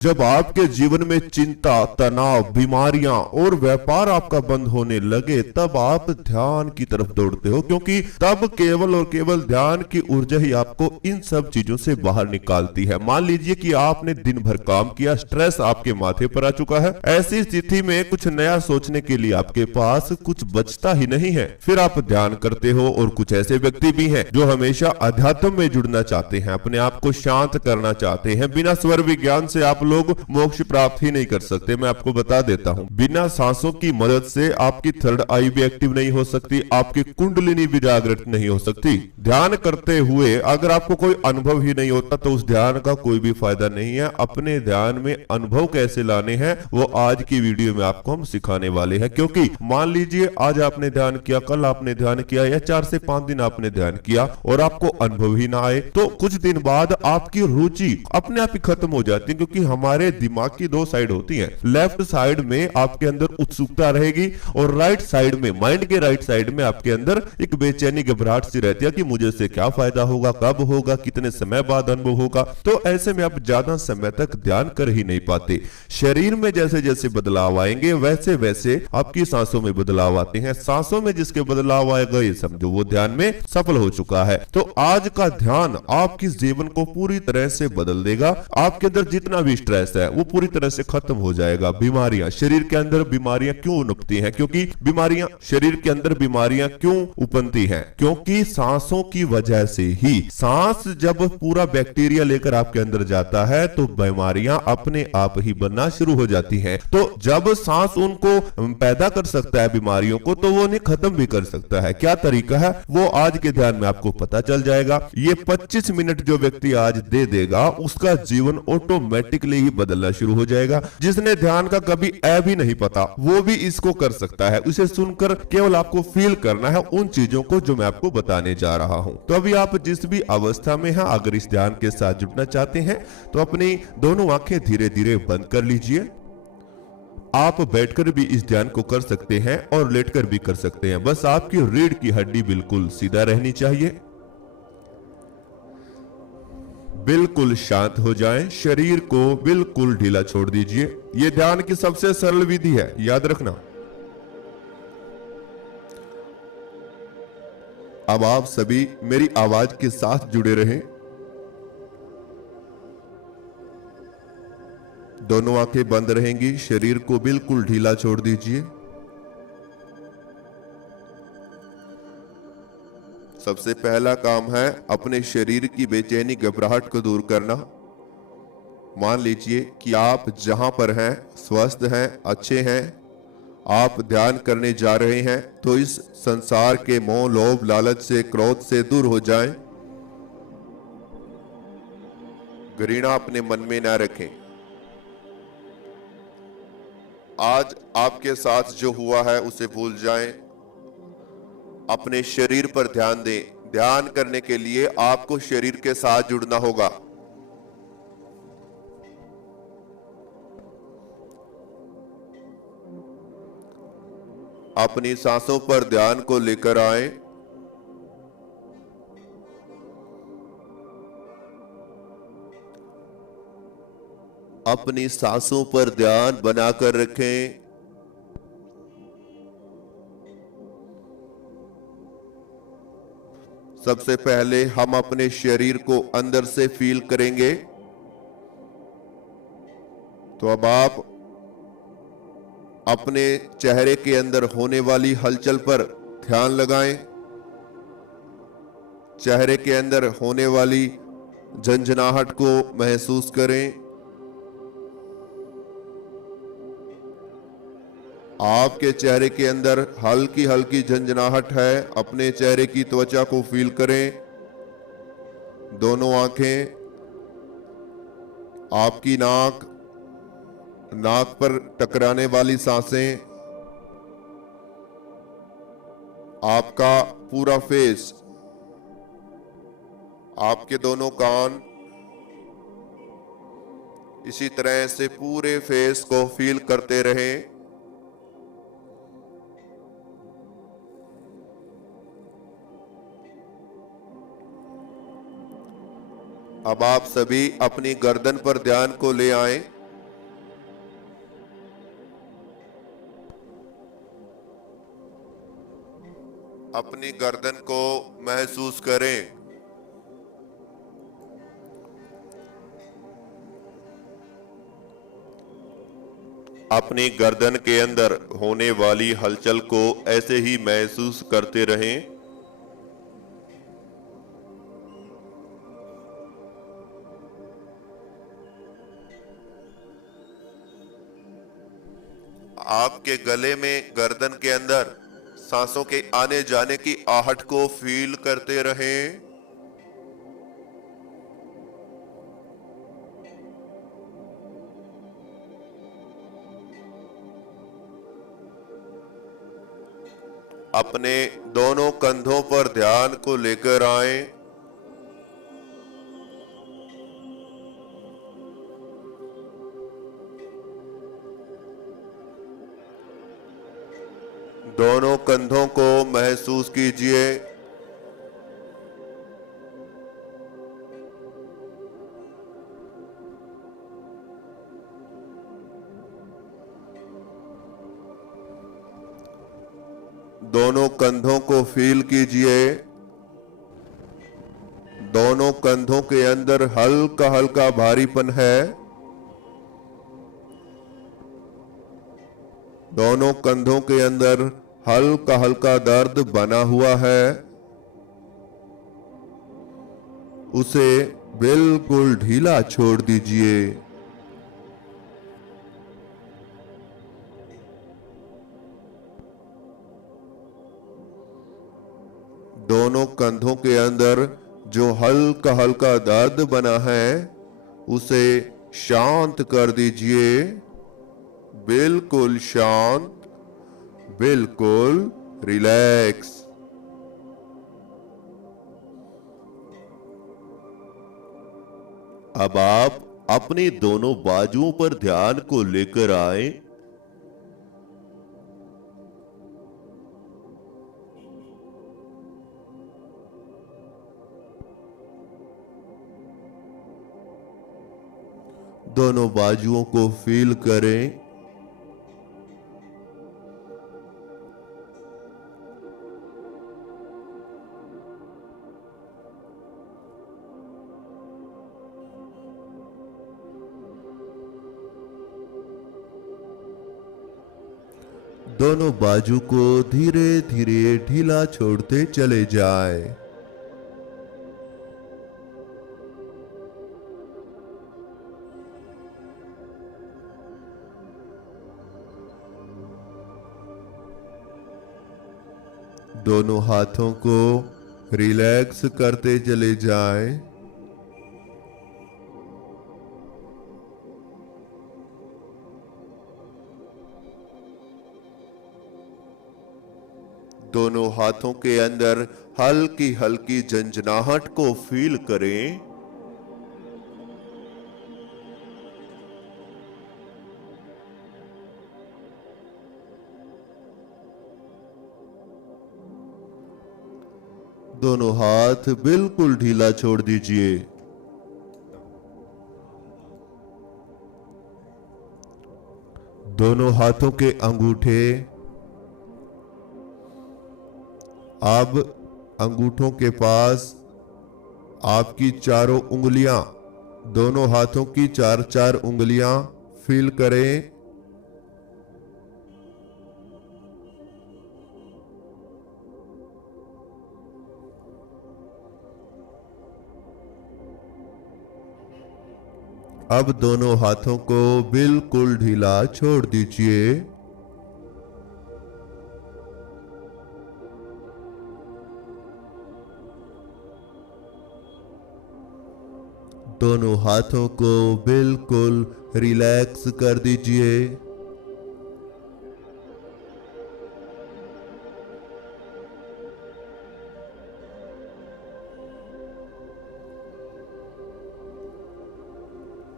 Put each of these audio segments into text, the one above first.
जब आपके जीवन में चिंता, तनाव, बीमारियां और व्यापार आपका बंद होने लगे, तब आप ध्यान की तरफ दौड़ते हो, क्योंकि तब केवल और केवल ध्यान की ऊर्जा ही आपको इन सब चीजों से बाहर निकालती है। मान लीजिए कि आपने दिन भर काम किया, स्ट्रेस आपके माथे पर आ चुका है। ऐसी स्थिति में कुछ नया सोचने के लिए आपके पास कुछ बचता ही नहीं है। फिर आप ध्यान करते हो। और कुछ ऐसे व्यक्ति भी हैं जो हमेशा अध्यात्म में जुड़ना चाहते हैं, अपने आप को शांत करना चाहते हैं। बिना स्वर विज्ञान से आप लोग मोक्ष प्राप्त ही नहीं कर सकते। मैं आपको बता देता हूं, बिना सांसों की मदद से आपकी थर्ड आई भी एक्टिव नहीं हो सकती, आपकी कुंडलिनी भी जागृत नहीं हो सकती। ध्यान करते हुए अगर आपको कोई अनुभव ही नहीं होता तो उस ध्यान का कोई भी फायदा नहीं है। अपने ध्यान में अनुभव कैसे लाने हैं वो आज की वीडियो में आपको हम सिखाने वाले हैं। क्योंकि मान लीजिए आज आपने ध्यान किया, कल आपने ध्यान किया, या 4 से 5 दिन आपने ध्यान किया और आपको अनुभव ही ना आए, तो कुछ दिन बाद आपकी रुचि अपने आप ही खत्म हो जाती है। क्योंकि हमारे दिमाग की 2 साइड होती हैं। लेफ्ट साइड में आपके अंदर उत्सुकता रहेगी और राइट साइड में, माइंड के राइट साइड में आपके अंदर एक बेचैनी, घबराहट सी रहती है कि मुझे इससे क्या फायदा होगा, कब होगा, कितने समय बाद अनुभव होगा। तो ऐसे में आप ज्यादा समय तक ध्यान कर ही नहीं पाते। शरीर में जैसे जैसे बदलाव आएंगे वैसे वैसे आपकी सांसों में बदलाव आते हैं। सांसों में जिसके बदलाव आएगा ये समझो वो ध्यान में सफल हो चुका है। तो आज का ध्यान आपके जीवन को पूरी तरह से बदल देगा। आपके अंदर जितना भी स्ट्रेस है वो पूरी तरह से खत्म हो जाएगा। बीमारियां, शरीर के अंदर बीमारियां क्यों उनपती हैं? क्योंकि बीमारियां, शरीर के अंदर बीमारियां क्यों उपनती हैं? क्योंकि सांसों की वजह से ही। सांस जब पूरा बैक्टीरिया लेकर आपके अंदर जाता है तो बीमारियां अपने आप ही बनना शुरू हो जाती हैं। तो जब सांस उनको पैदा कर सकता है बीमारियों को, तो वो उन्हें खत्म भी कर सकता है। क्या तरीका है वो आज के ध्यान में आपको पता चल जाएगा। ये 25 मिनट जो व्यक्ति आज दे देगा उसका जीवन ऑटोमेटिकली ही बदलना शुरू हो जाएगा। जिसने ध्यान का कभी ऐ भी नहीं पता वो भी इसको कर सकता है। उसे सुनकर केवल आपको फील करना है उन चीजों को जो मैं आपको बताने जा रहा हूं। तो अभी आप जिस भी अवस्था में हैं, अगर इस ध्यान के साथ जुड़ना चाहते हैं तो अपनी दोनों आंखें धीरे धीरे बंद कर लीजिए। आप बैठकर भी इस ध्यान को कर सकते हैं और लेटकर भी कर सकते हैं। बस आपकी रीढ़ की हड्डी बिल्कुल सीधा रहनी चाहिए। बिल्कुल शांत हो जाएं, शरीर को बिल्कुल ढीला छोड़ दीजिए। यह ध्यान की सबसे सरल विधि है, याद रखना। अब आप सभी मेरी आवाज के साथ जुड़े रहें। दोनों आंखें बंद रहेंगी, शरीर को बिल्कुल ढीला छोड़ दीजिए। सबसे पहला काम है अपने शरीर की बेचैनी, घबराहट को दूर करना। मान लीजिए कि आप जहां पर हैं स्वस्थ हैं, अच्छे हैं, आप ध्यान करने जा रहे हैं, तो इस संसार के मोह, लोभ, लालच से, क्रोध से दूर हो जाएं। घृणा अपने मन में ना रखें। आज आपके साथ जो हुआ है उसे भूल जाएं। अपने शरीर पर ध्यान दें। ध्यान करने के लिए आपको शरीर के साथ जुड़ना होगा। अपनी सांसों पर ध्यान को लेकर आए। अपनी सांसों पर ध्यान बनाकर रखें। सबसे पहले हम अपने शरीर को अंदर से फील करेंगे। तो अब आप अपने चेहरे के अंदर होने वाली हलचल पर ध्यान लगाएं। चेहरे के अंदर होने वाली झंझनाहट को महसूस करें। आपके चेहरे के अंदर हल्की हल्की झंझनाहट है। अपने चेहरे की त्वचा को फील करें। दोनों आंखें, आपकी नाक, नाक पर टकराने वाली सांसें, आपका पूरा फेस, आपके दोनों कान, इसी तरह से पूरे फेस को फील करते रहें। अब आप सभी अपनी गर्दन पर ध्यान को ले आएं। अपनी गर्दन को महसूस करें। अपनी गर्दन के अंदर होने वाली हलचल को ऐसे ही महसूस करते रहें। आपके गले में, गर्दन के अंदर सांसों के आने जाने की आहट को फील करते रहें। अपने दोनों कंधों पर ध्यान को लेकर आएं। दोनों कंधों को महसूस कीजिए। दोनों कंधों को फील कीजिए। दोनों कंधों के अंदर हल्का हल्का भारीपन है। दोनों कंधों के अंदर हल्का हल्का दर्द बना हुआ है। उसे बिल्कुल ढीला छोड़ दीजिए। दोनों कंधों के अंदर जो हल्का हल्का दर्द बना है उसे शांत कर दीजिए। बिल्कुल शांत, बिल्कुल रिलैक्स। अब आप अपने दोनों बाजुओं पर ध्यान को लेकर आए। दोनों बाजुओं को फील करें। दोनों बाजू को धीरे धीरे ढीला छोड़ते चले जाएं। दोनों हाथों को रिलैक्स करते चले जाएं। दोनों हाथों के अंदर हल्की हल्की झंझनाहट को फील करें। दोनों हाथ बिल्कुल ढीला छोड़ दीजिए। दोनों हाथों के अंगूठे अब अंगूठों के पास आपकी चारों उंगलियां, दोनों हाथों की चार चार उंगलियां फील करें। अब दोनों हाथों को बिल्कुल ढीला छोड़ दीजिए। दोनों हाथों को बिल्कुल रिलैक्स कर दीजिए।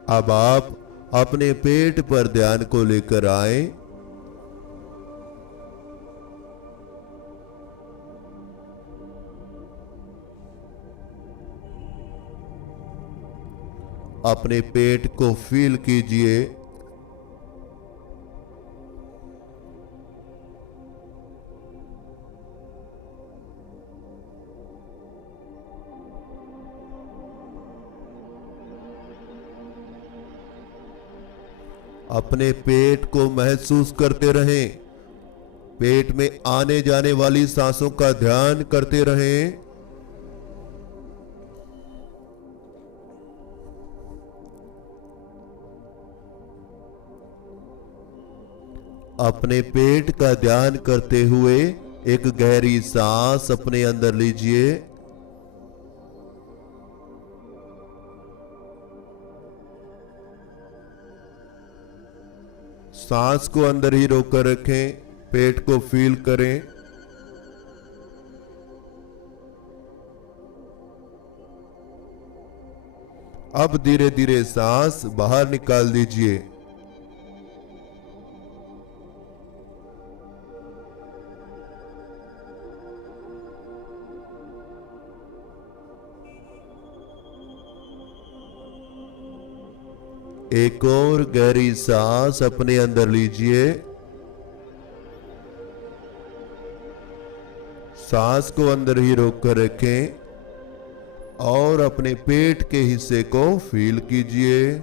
अब आप अपने पेट पर ध्यान को लेकर आए। अपने पेट को फील कीजिए। अपने पेट को महसूस करते रहें। पेट में आने जाने वाली सांसों का ध्यान करते रहें। अपने पेट का ध्यान करते हुए एक गहरी सांस अपने अंदर लीजिए। सांस को अंदर ही रोककर रखें। पेट को फील करें। अब धीरे धीरे सांस बाहर निकाल दीजिए। एक और गहरी सांस अपने अंदर लीजिए। सांस को अंदर ही रोककर रखें और अपने पेट के हिस्से को फील कीजिए।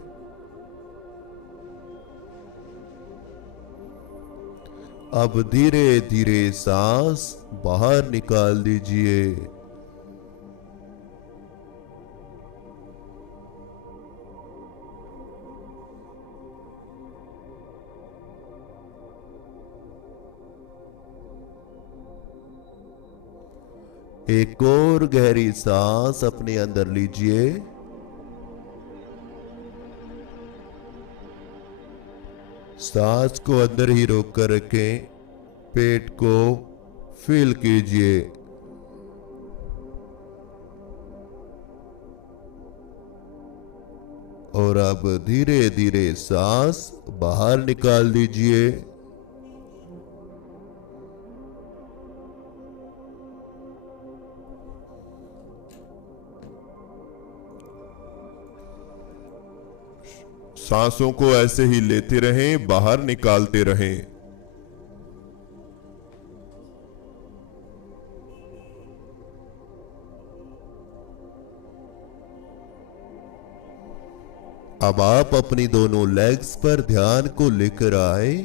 अब धीरे धीरे सांस बाहर निकाल दीजिए। एक और गहरी सांस अपने अंदर लीजिए। सांस को अंदर ही रोक कर रखें। पेट को फील कीजिए। और अब धीरे धीरे सांस बाहर निकाल दीजिए। सांसों को ऐसे ही लेते रहें, बाहर निकालते रहें। अब आप अपनी दोनों लेग्स पर ध्यान को लेकर आए।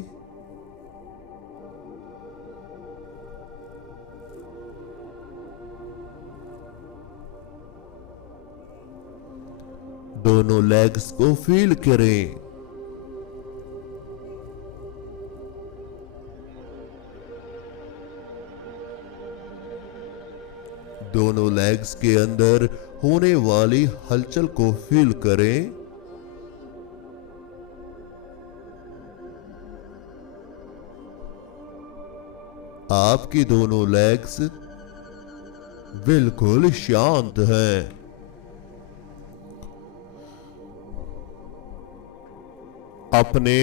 दोनों लेग्स को फील करें। दोनों लेग्स के अंदर होने वाली हलचल को फील करें। आपकी दोनों लेग्स बिल्कुल शांत हैं। अपने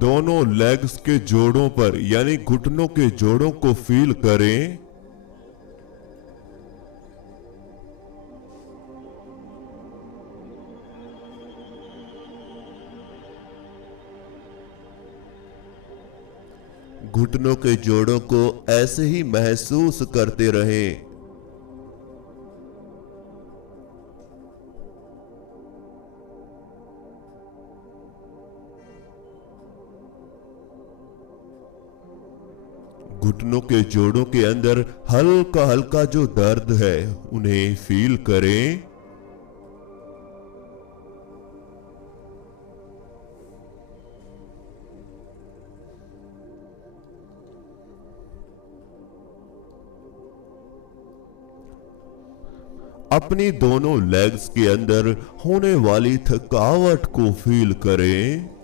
दोनों लेग्स के जोड़ों पर यानी घुटनों के जोड़ों को फील करें। घुटनों के जोड़ों को ऐसे ही महसूस करते रहें। घुटनों के जोड़ों के अंदर हल्का हल्का जो दर्द है उन्हें फील करें। अपनी दोनों लेग्स के अंदर होने वाली थकावट को फील करें।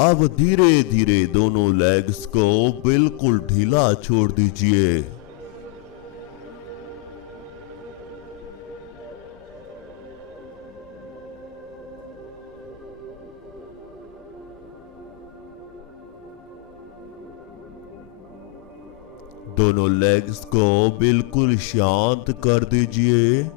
अब धीरे धीरे दोनों लेग्स को बिल्कुल ढीला छोड़ दीजिए। दोनों लेग्स को बिल्कुल शांत कर दीजिए।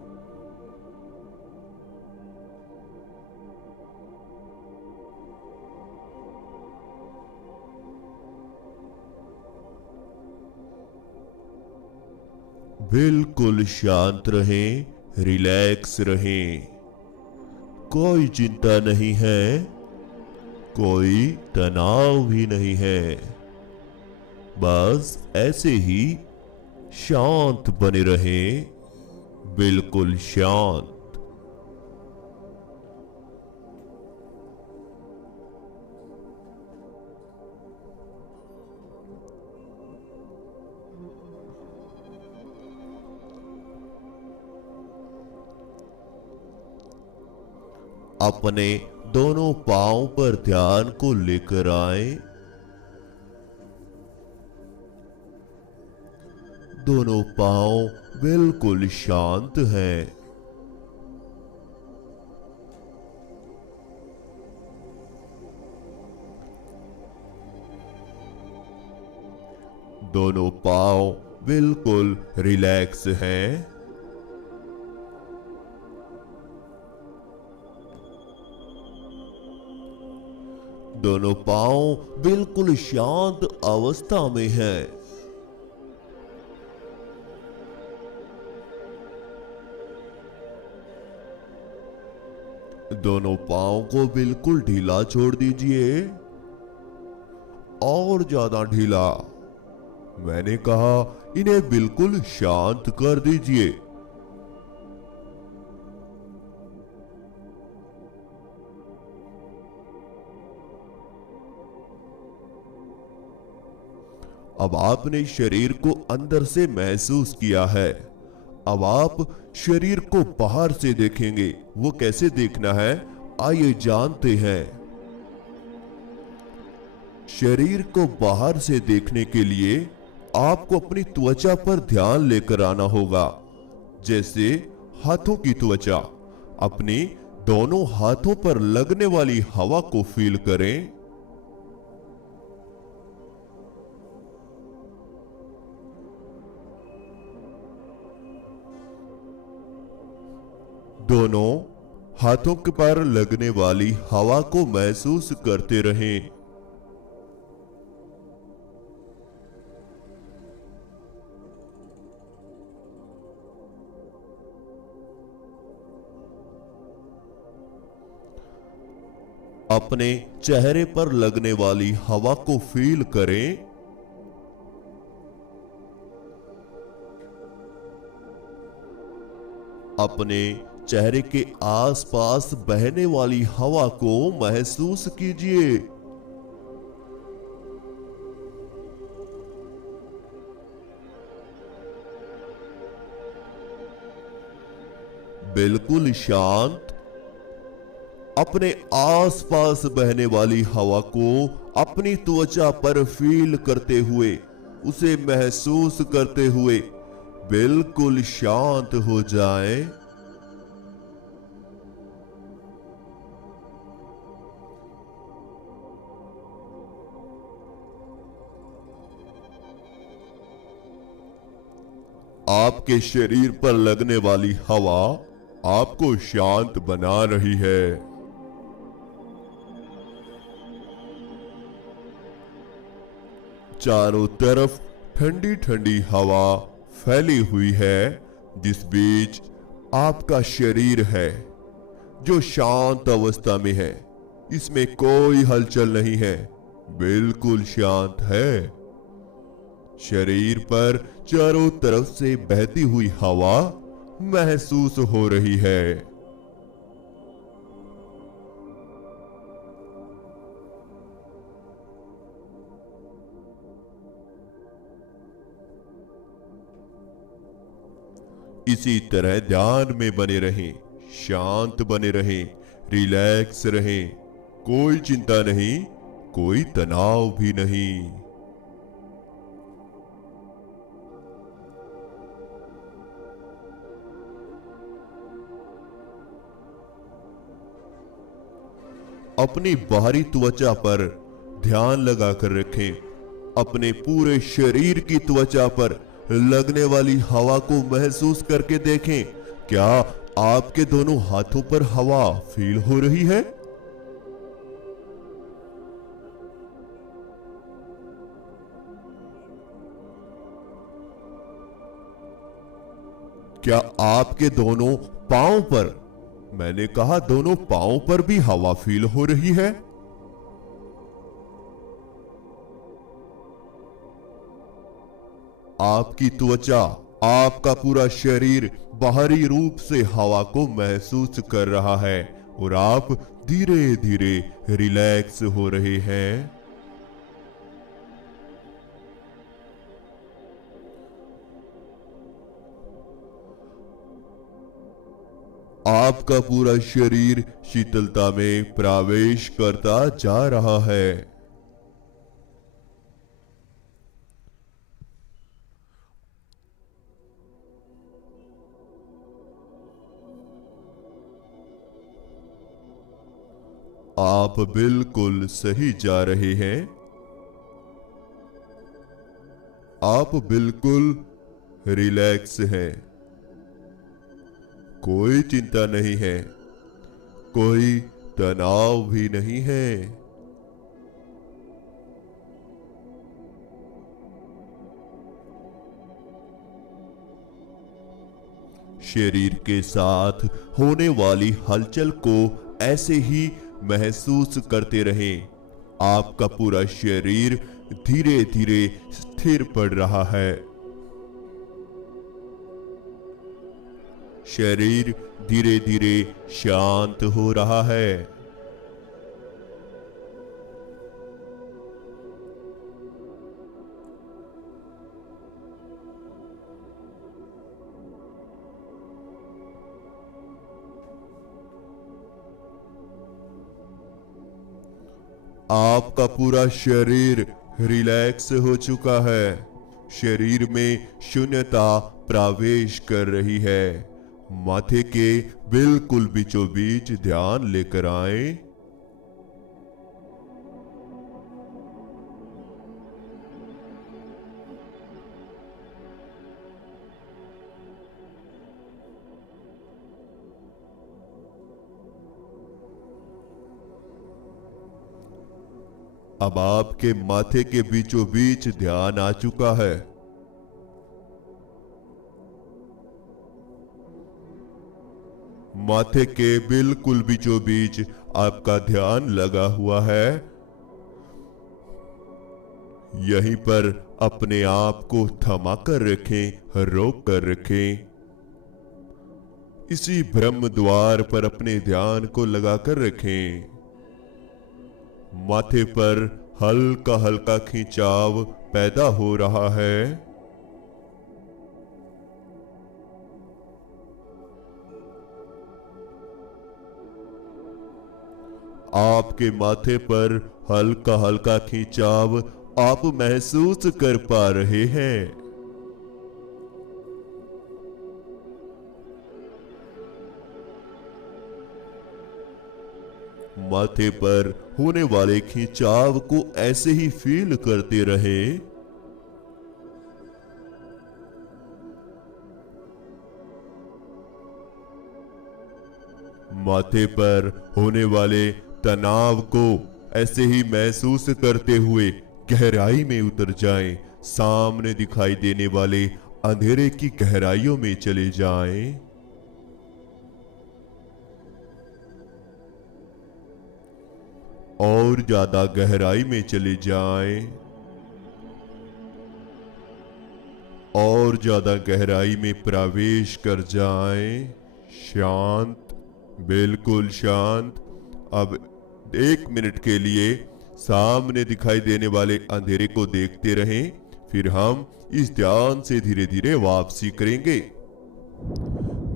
बिल्कुल शांत रहें, रिलैक्स रहें। कोई चिंता नहीं है, कोई तनाव भी नहीं है। बस ऐसे ही शांत बने रहें, बिल्कुल शांत। अपने दोनों पांव पर ध्यान को लेकर आए। दोनों पांव बिल्कुल शांत हैं। दोनों पांव बिल्कुल रिलैक्स हैं। दोनों पांव बिल्कुल शांत अवस्था में हैं। दोनों पांव को बिल्कुल ढीला छोड़ दीजिए, और ज्यादा ढीला। मैंने कहा इन्हें बिल्कुल शांत कर दीजिए। अब आपने शरीर को अंदर से महसूस किया है। अब आप शरीर को बाहर से देखेंगे। वो कैसे देखना है, आइए जानते हैं। शरीर को बाहर से देखने के लिए आपको अपनी त्वचा पर ध्यान लेकर आना होगा। जैसे हाथों की त्वचा, अपनी दोनों हाथों पर लगने वाली हवा को फील करें। दोनों हाथों के पर लगने वाली हवा को महसूस करते रहें। अपने चेहरे पर लगने वाली हवा को फील करें। अपने चेहरे के आसपास बहने वाली हवा को महसूस कीजिए। बिल्कुल शांत। अपने आसपास बहने वाली हवा को अपनी त्वचा पर फील करते हुए, उसे महसूस करते हुए बिल्कुल शांत हो जाएं। आपके शरीर पर लगने वाली हवा आपको शांत बना रही है। चारों तरफ ठंडी ठंडी हवा फैली हुई है, जिस बीच आपका शरीर है जो शांत अवस्था में है। इसमें कोई हलचल नहीं है, बिल्कुल शांत है। शरीर पर चारों तरफ से बहती हुई हवा महसूस हो रही है। इसी तरह ध्यान में बने रहें, शांत बने रहें, रिलैक्स रहें। कोई चिंता नहीं, कोई तनाव भी नहीं। अपनी बाहरी त्वचा पर ध्यान लगाकर रखें। अपने पूरे शरीर की त्वचा पर लगने वाली हवा को महसूस करके देखें। क्या आपके दोनों हाथों पर हवा फील हो रही है? क्या आपके दोनों पांव पर, मैंने कहा दोनों पांव पर भी हवा फील हो रही है? आपकी त्वचा, आपका पूरा शरीर बाहरी रूप से हवा को महसूस कर रहा है और आप धीरे धीरे रिलैक्स हो रहे हैं। आपका पूरा शरीर शीतलता में प्रवेश करता जा रहा है। आप बिल्कुल सही जा रहे हैं। आप बिल्कुल रिलैक्स हैं। कोई चिंता नहीं है, कोई तनाव भी नहीं है। शरीर के साथ होने वाली हलचल को ऐसे ही महसूस करते रहें। आपका पूरा शरीर धीरे धीरे स्थिर पड़ रहा है। शरीर धीरे धीरे शांत हो रहा है। आपका पूरा शरीर रिलैक्स हो चुका है। शरीर में शून्यता प्रवेश कर रही है। माथे के बिल्कुल बीचों बीच ध्यान लेकर आए। अब आपके माथे के बीचों बीच ध्यान आ चुका है। माथे के बिल्कुल बीचों बीच आपका ध्यान लगा हुआ है। यहीं पर अपने आप को थमा कर रखें, रोक कर रखें। इसी ब्रह्म द्वार पर अपने ध्यान को लगाकर रखें। माथे पर हल्का हल्का खिंचाव पैदा हो रहा है। आपके माथे पर हल्का हल्का खिंचाव आप महसूस कर पा रहे हैं। माथे पर होने वाले खिंचाव को ऐसे ही फील करते रहे। माथे पर होने वाले तनाव को ऐसे ही महसूस करते हुए गहराई में उतर जाएं। सामने दिखाई देने वाले अंधेरे की गहराइयों में चले जाएं। और ज्यादा गहराई में चले जाएं। और ज्यादा गहराई में प्रवेश कर जाएं। शांत, बिल्कुल शांत। अब 1 मिनट के लिए सामने दिखाई देने वाले अंधेरे को देखते रहें। फिर हम इस ध्यान से धीरे धीरे वापसी करेंगे।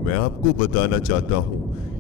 मैं आपको बताना चाहता हूं,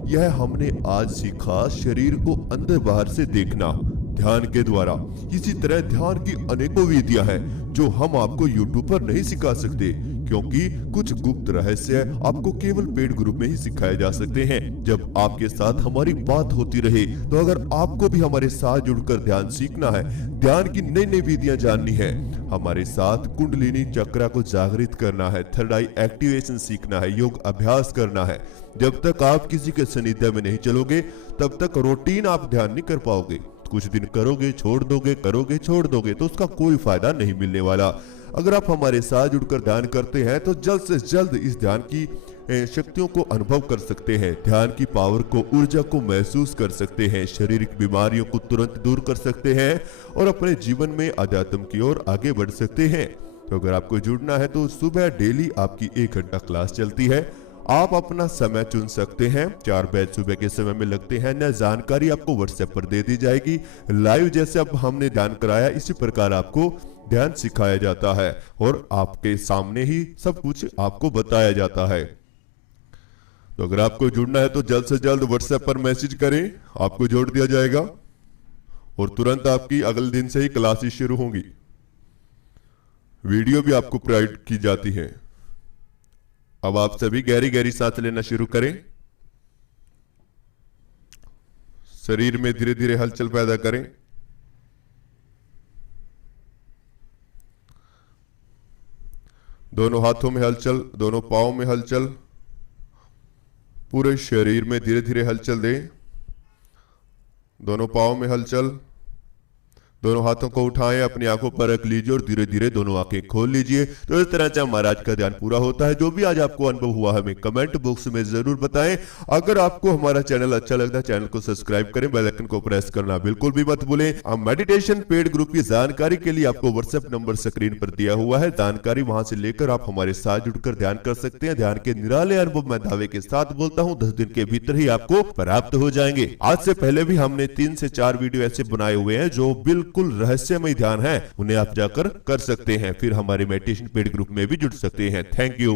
यह हमने आज सीखा शरीर को अंदर बाहर से देखना ध्यान के द्वारा। इसी तरह ध्यान की अनेकों विधियां हैं जो हम आपको YouTube पर नहीं सिखा सकते, क्योंकि कुछ गुप्त रहस्य आपको केवल पेड ग्रुप में ही सिखाए जा सकते हैं। जब आपके साथ हमारी बात होती रहे, तो अगर आपको भी हमारे साथ जुड़कर ध्यान सीखना है, ध्यान की नई नई विधियां जाननी है, हमारे साथ कुंडलिनी चक्रा को जागृत करना है, थर्ड आई एक्टिवेशन सीखना है, योग अभ्यास करना है, जब तक आप किसी के सानिध्य में नहीं चलोगे तब तक रूटीन आप ध्यान नहीं कर पाओगे। कुछ दिन करोगे, छोड़ दोगे, करोगे, छोड़ दोगे, तो उसका कोई फायदा नहीं मिलने वाला। अगर आप हमारे साथ जुड़कर ध्यान करते हैं तो जल्द से जल्द इस ध्यान की शक्तियों को अनुभव कर सकते हैं, ध्यान की पावर को, ऊर्जा को महसूस कर सकते हैं, शारीरिक बीमारियों को तुरंत दूर कर सकते हैं और अपने जीवन में अध्यात्म की ओर आगे बढ़ सकते हैं। तो अगर आपको जुड़ना है तो सुबह डेली आपकी 1 घंटा क्लास चलती है। आप अपना समय चुन सकते हैं, 4 बैच सुबह के समय में लगते हैं। न जानकारी आपको व्हाट्सएप पर दे दी जाएगी। लाइव जैसे अब हमने ध्यान कराया इसी प्रकार आपको ध्यान सिखाया जाता है और आपके सामने ही सब कुछ आपको बताया जाता है। तो अगर आपको जुड़ना है तो जल्द से जल्द व्हाट्सएप पर मैसेज करें, आपको जोड़ दिया जाएगा और तुरंत आपकी अगले दिन से ही क्लासेस शुरू होंगी। वीडियो भी आपको प्रोवाइड की जाती है। अब आप सभी गहरी गहरी सांस लेना शुरू करें। शरीर में धीरे धीरे हलचल पैदा करें। दोनों हाथों में हलचल, दोनों पांवों में हलचल, पूरे शरीर में धीरे धीरे हलचल दें। दोनों पांवों में हलचल, दोनों हाथों को उठाएं, अपनी आंखों पर रख लीजिए और धीरे धीरे दोनों आंखें खोल लीजिए। तो इस तरह से हमारा आज का ध्यान पूरा होता है। जो भी आज आपको अनुभव हुआ है हमें कमेंट बॉक्स में जरूर बताएं। अगर आपको हमारा चैनल अच्छा लगता है चैनल को सब्सक्राइब करें, बेल आइकन को प्रेस करना बिल्कुल भी मत भूलें। अब मेडिटेशन पेड ग्रुप की जानकारी के लिए आपको व्हाट्सएप नंबर स्क्रीन पर दिया हुआ है। जानकारी वहां से लेकर आप हमारे साथ जुड़कर ध्यान कर सकते हैं। ध्यान के निराले अनुभव मैं दावे के साथ बोलता हूँ 10 दिन के भीतर ही आपको प्राप्त हो जाएंगे। आज से पहले भी हमने 3 से 4 वीडियो ऐसे बनाए हुए हैं जो बिल्कुल रहस्यमय ध्यान है, उन्हें आप जाकर कर सकते हैं। फिर हमारे मेडिटेशन पेड ग्रुप में भी जुड़ सकते हैं। Thank you.